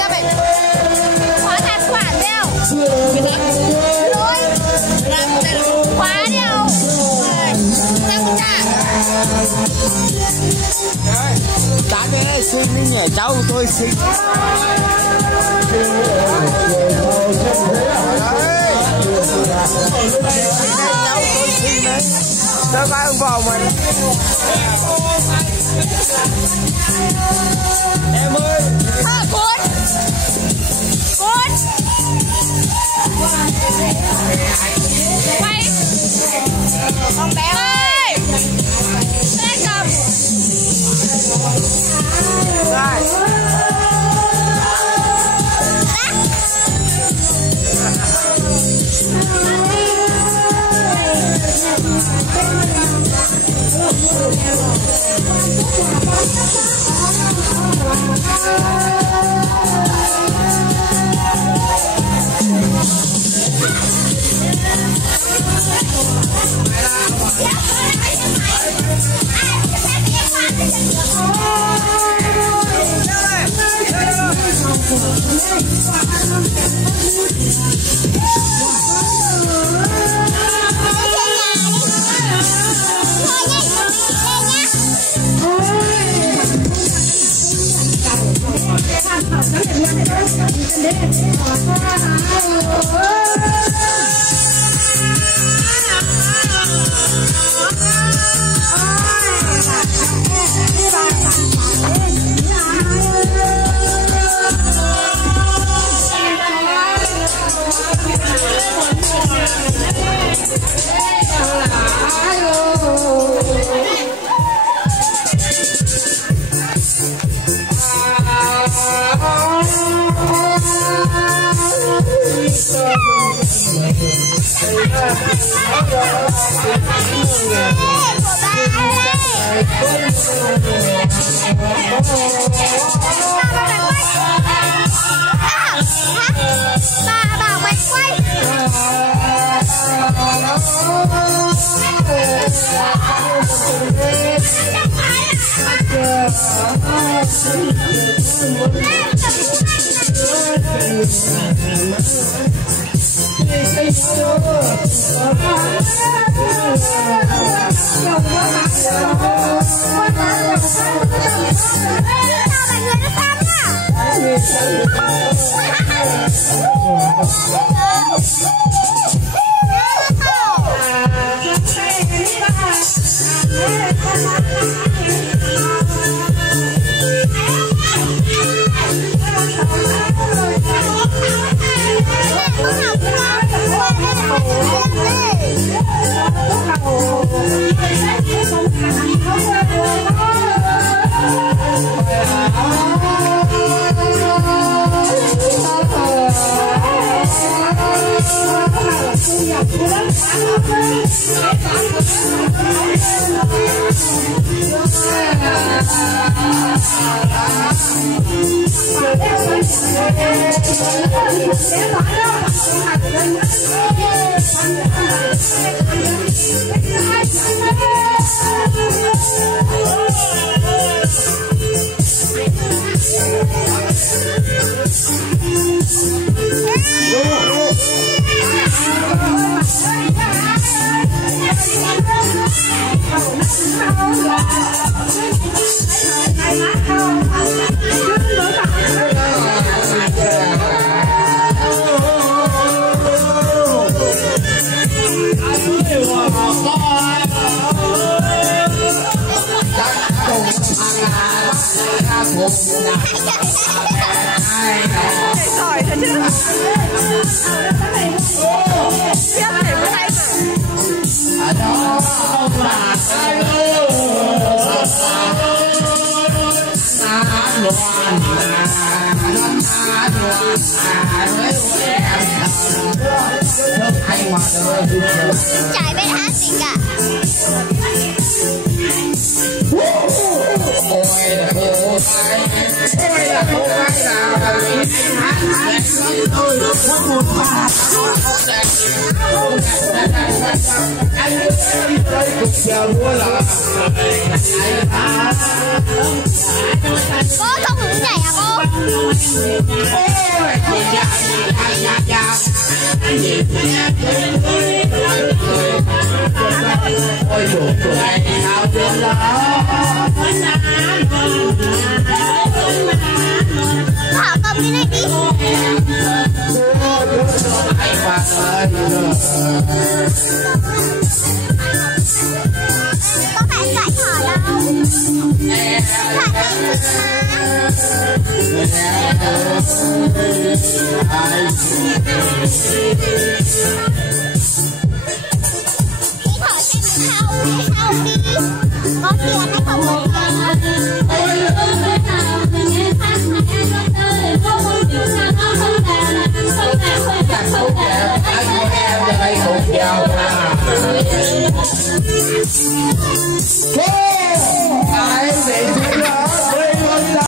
ra mày khóa tài khoản đeo rồi khóa đeo năm cả tá bé xin đi nhảy cháu tôi xin cháu tôi xin đấy đâu có ông vào mày em ơi cún quay con bé ơi lên cầm bà bảo mày quay Giỏi thật chứ. Biết thầy mới hay Chả biết hát gì cả. Cô không hứng nhảy à cô? ôi buồn cười nào đến đó Thảo cầm cái này đi. ai mà ơi Có phải dạy thỏ đâu. Dạy này thì thỏ xem thau đi. Có tiền hay không có tiền.